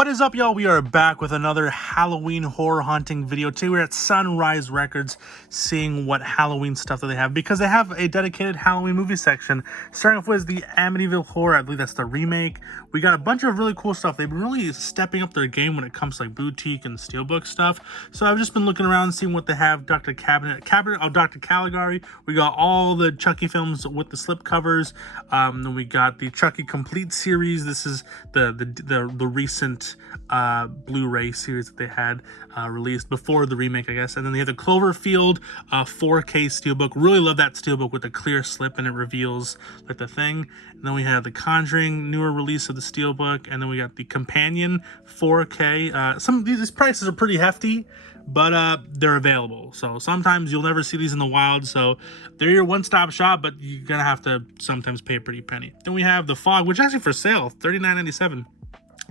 What is up, y'all? We are back with another Halloween horror haunting video. Today we're at Sunrise Records seeing what Halloween stuff that they have, because they have a dedicated Halloween movie section. Starting off with the Amityville Horror, I believe that's the remake. We got a bunch of really cool stuff. They've been really stepping up their game when it comes to like boutique and steelbook stuff. So I've just been looking around seeing what they have. Dr. Cabinet of Dr. Caligari. We got all the Chucky films with the slip covers. Then we got the Chucky Complete series. This is the recent Blu-ray series that they had released before the remake, I guess. And then they have the Cloverfield 4K steelbook. Really love that steelbook with the clear slip and it reveals like the thing. And then we have the Conjuring newer release of the steelbook, and then we got the Companion 4K. Some of these prices are pretty hefty, but they're available. So sometimes you'll never see these in the wild, so they're your one-stop shop, but you're gonna have to sometimes pay a pretty penny. Then we have the Fog, which is actually for sale, $39.97.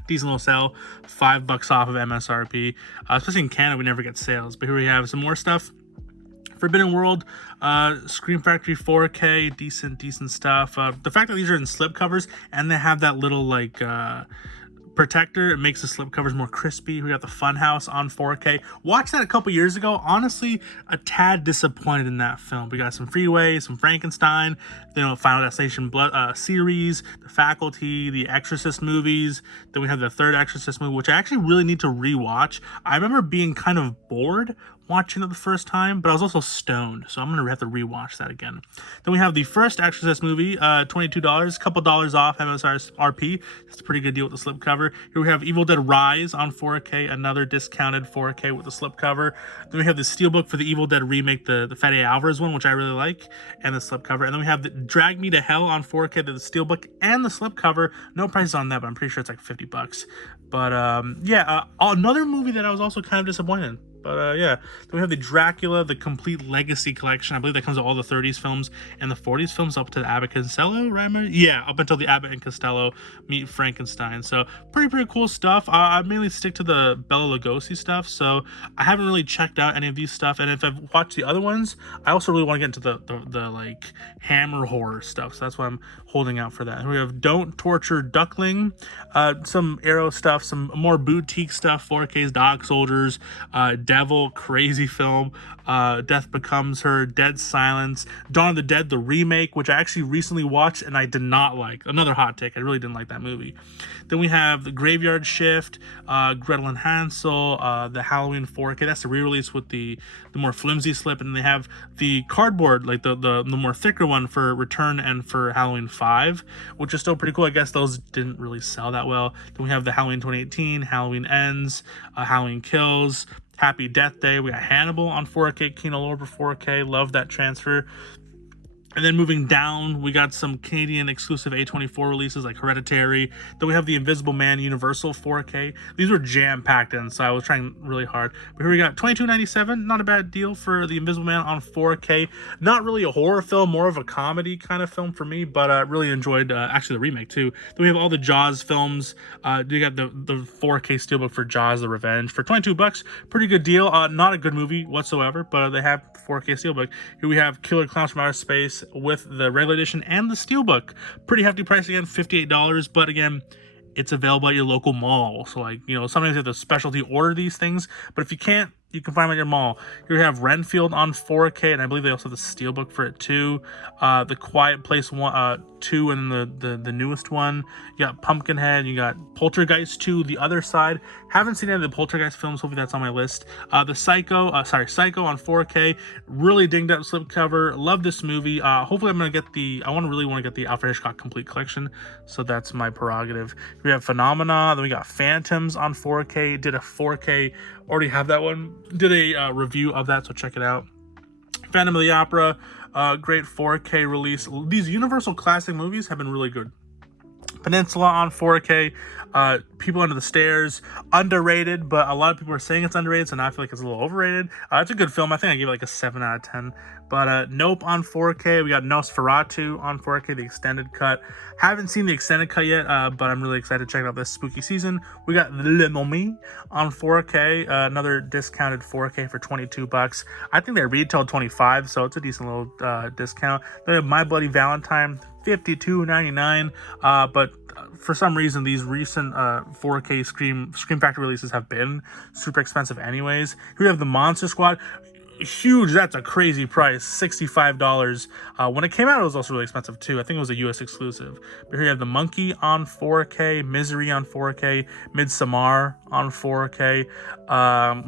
Decent little sale, $5 off of MSRP. Especially in Canada, we never get sales. But here we have some more stuff. Forbidden World, Scream Factory 4K, decent stuff. The fact that these are in slip covers and they have that little like protector, it makes the slip covers more crispy. We got the Funhouse on 4K. Watched that a couple years ago. Honestly, a tad disappointed in that film. We got some Freeway, some Frankenstein, Final Destination series, The Faculty, the Exorcist movies. Then we have the third Exorcist movie, which I actually really need to rewatch. I remember being kind of bored watching it the first time, but I was also stoned, so I'm gonna have to rewatch that again. Then we have the first Exorcist movie, $22, a couple dollars off MSRP. That's a pretty good deal with the slipcover. Here we have Evil Dead Rise on 4K, another discounted 4K with the slipcover. Then we have the steelbook for the Evil Dead remake, the Fede Alvarez one, which I really like, and the slipcover. And then we have the Drag Me to Hell on 4K, the steelbook and the slipcover. No prices on that, but I'm pretty sure it's like $50. But yeah, another movie that I was also kind of disappointed in. But yeah, then we have the Dracula, the Complete Legacy Collection. I believe that comes with all the 30s films and the 40s films up to the Abbott and Costello, right? Yeah, up until the Abbott and Costello meet Frankenstein. So pretty cool stuff. I mainly stick to the Bela Lugosi stuff, so I haven't really checked out any of these stuff. And if I've watched the other ones, I also really want to get into the like Hammer horror stuff. So that's why I'm holding out for that. And we have Don't Torture Duckling, some Arrow stuff, some more boutique stuff, 4K's Dog Soldiers, Devil, crazy film, Death Becomes Her, Dead Silence, Dawn of the Dead, the remake, which I actually recently watched and I did not like. Another hot take, I really didn't like that movie. Then we have the Graveyard Shift, Gretel and Hansel, the Halloween 4K, that's the re-release with the more flimsy slip, and they have the cardboard, like the more thicker one for Return and for Halloween 5, which is still pretty cool. I guess those didn't really sell that well. Then we have the Halloween 2018, Halloween Ends, Halloween Kills, Happy Death Day. We got Hannibal on 4K, Kino Lorber 4K. Love that transfer. And then moving down, we got some Canadian exclusive A24 releases like Hereditary. Then we have the Invisible Man Universal 4K. These were jam-packed in, so I was trying really hard. But here we got $22.97. Not a bad deal for the Invisible Man on 4K. Not really a horror film, more of a comedy kind of film for me, but I really enjoyed actually the remake too. Then we have all the Jaws films. You got the 4K steelbook for Jaws: The Revenge for $22. Pretty good deal. Not a good movie whatsoever, but they have 4K steelbook. Here we have Killer Clowns from Outer Space with the regular edition and the steelbook. Pretty hefty price again, $58, but again, it's available at your local mall. So like, sometimes you have to specialty order these things, but if you can't, you can find them at your mall. Here we have Renfield on 4K, and I believe they also have the steelbook for it too. The Quiet Place 2, and the newest one. You got Pumpkinhead, you got Poltergeist 2, The Other Side. Haven't seen any of the Poltergeist films, hopefully that's on my list. The Psycho on 4K. Really dinged up slipcover. Love this movie. Hopefully I'm gonna get I really want to get the Alfred Hitchcock Complete Collection, so that's my prerogative. We have Phenomena, then we got Phantoms on 4K. Did a 4K, already have that one. Did a review of that, so check it out. Phantom of the Opera, great 4K release. These Universal Classic movies have been really good. Peninsula on 4K, People Under the Stairs, underrated, but a lot of people are saying it's underrated, so now I feel like it's a little overrated. It's a good film. I think I gave it like a 7 out of 10. But Nope on 4K. We got Nosferatu on 4K, the extended cut. Haven't seen the extended cut yet, but I'm really excited to check out this spooky season. We got Le Momie on 4K, another discounted 4K for $22. I think they retailed $25, so it's a decent little discount. Then we have My Bloody Valentine, $52.99. But for some reason, these recent 4K Scream Factory releases have been super expensive anyways. Here we have the Monster Squad. Huge, that's a crazy price, $65. When it came out, it was also really expensive too. I think it was a US exclusive. But here you have the Monkey on 4K, Misery on 4K, Midsommar on 4K.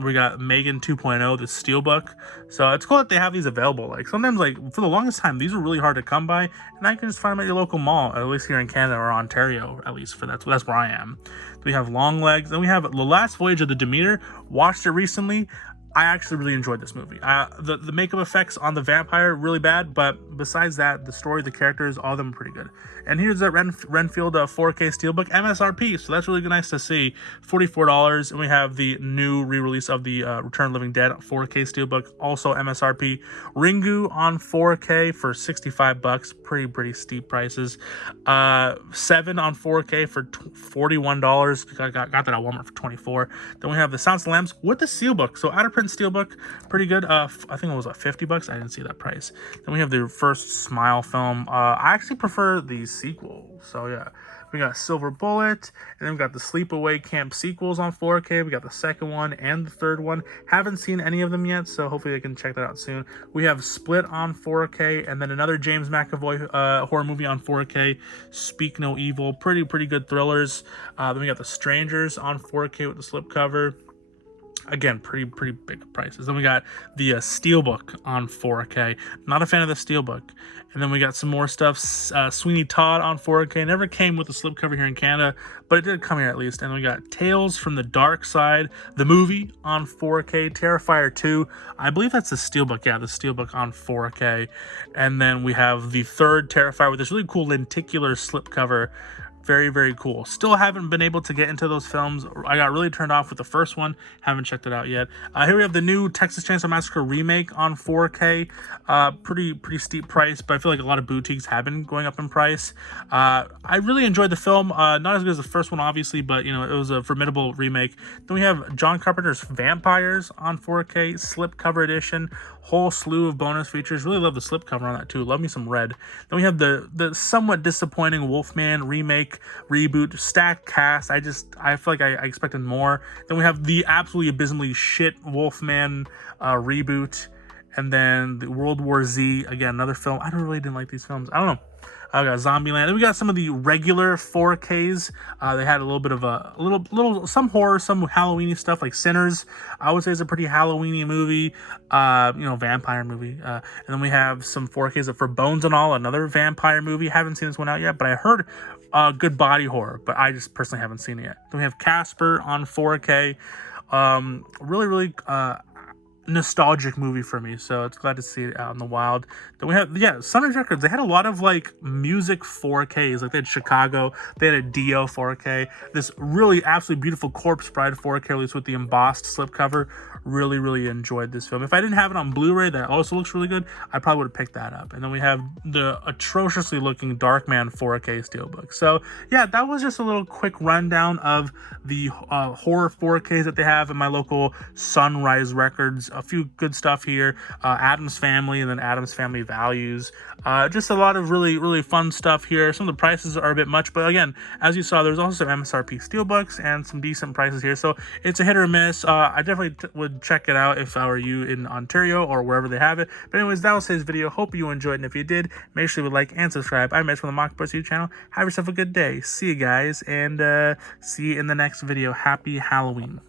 We got Megan 2.0, the Steelbook. So it's cool that they have these available. Like sometimes, like for the longest time, these were really hard to come by, and I can just find them at your local mall, at least here in Canada or Ontario, at least for that's where I am. We have Long Legs, then we have The Last Voyage of the Demeter. Watched it recently. I actually really enjoyed this movie. The makeup effects on the vampire, really bad, but besides that, the story, the characters, all of them are pretty good. And here's that Renfield 4K Steelbook MSRP, so that's really nice to see. $44, and we have the new re-release of the Return of the Living Dead 4K Steelbook, also MSRP. Ringu on 4K for $65, pretty steep prices. 7 on 4K for $41. Got that at Walmart for $24. Then we have the Silence of the Lambs with the Steelbook, so out of print Steelbook, pretty good. I think it was $50. I didn't see that price. Then we have the first Smile film. I actually prefer the sequel. So yeah, we got Silver Bullet, and then we got the Sleepaway Camp sequels on 4K. We got the second one and the third one. Haven't seen any of them yet, so hopefully I can check that out soon. We have Split on 4K, and then another James McAvoy horror movie on 4K, Speak No Evil. Pretty good thrillers. Then we got The Strangers on 4K with the slipcover. Again, pretty big prices. Then we got the Steelbook on 4K. Not a fan of the Steelbook. And then we got some more stuff. Sweeney Todd on 4K. Never came with a slipcover here in Canada, but it did come here at least. And we got Tales from the Dark Side, the movie on 4K. Terrifier 2. I believe that's the Steelbook. Yeah, the Steelbook on 4K. And then we have the third Terrifier with this really cool lenticular slipcover. Very cool. Still haven't been able to get into those films. I got really turned off with the first one. Haven't checked it out yet. Here we have the new Texas Chainsaw Massacre remake on 4K. Pretty steep price, but I feel like a lot of boutiques have been going up in price. I really enjoyed the film. Not as good as the first one, obviously, but you know, it was a formidable remake. Then we have John Carpenter's Vampires on 4K, slipcover edition. Whole slew of bonus features. Really love the slipcover on that too. Love me some red. Then we have the somewhat disappointing Wolfman remake, reboot, stacked cast. I feel like I expected more. Then we have the absolutely abysmally shit Wolfman reboot, and then the World War Z, again, another film. I didn't like these films. I don't know. I got Zombieland. Then we got some of the regular 4Ks. They had a little bit of some horror, some Halloween-y stuff like Sinners. I would say it's a pretty Halloween-y movie, vampire movie. And then we have some 4Ks for Bones and All, another vampire movie. Haven't seen this one out yet, but I heard good body horror, but I just personally haven't seen it yet. Then we have Casper on 4K. Really nostalgic movie for me, so it's glad to see it out in the wild. Then we have Sunrise Records. They had a lot of like music 4Ks, like they had Chicago, they had a Dio 4K, this really absolutely beautiful Corpse Bride 4K release with the embossed slipcover. Really enjoyed this film. If I didn't have it on Blu-ray, that also looks really good, I probably would have picked that up. And then we have the atrociously looking Darkman 4K Steelbook. So yeah, that was just a little quick rundown of the horror 4Ks that they have in my local Sunrise Records. A few good stuff here. Addams Family, and then Addams Family Values. Just a lot of really fun stuff here. Some of the prices are a bit much, but again, as you saw, there's also some MSRP Steelbooks and some decent prices here. So it's a hit or miss. I definitely would check it out if I were you in Ontario or wherever they have it. But anyways, that was today's video. Hope you enjoyed, and if you did, make sure you would like and subscribe. I'm Mitch from the Mock Bus YouTube channel. Have yourself a good day. See you guys, and see you in the next video. Happy Halloween.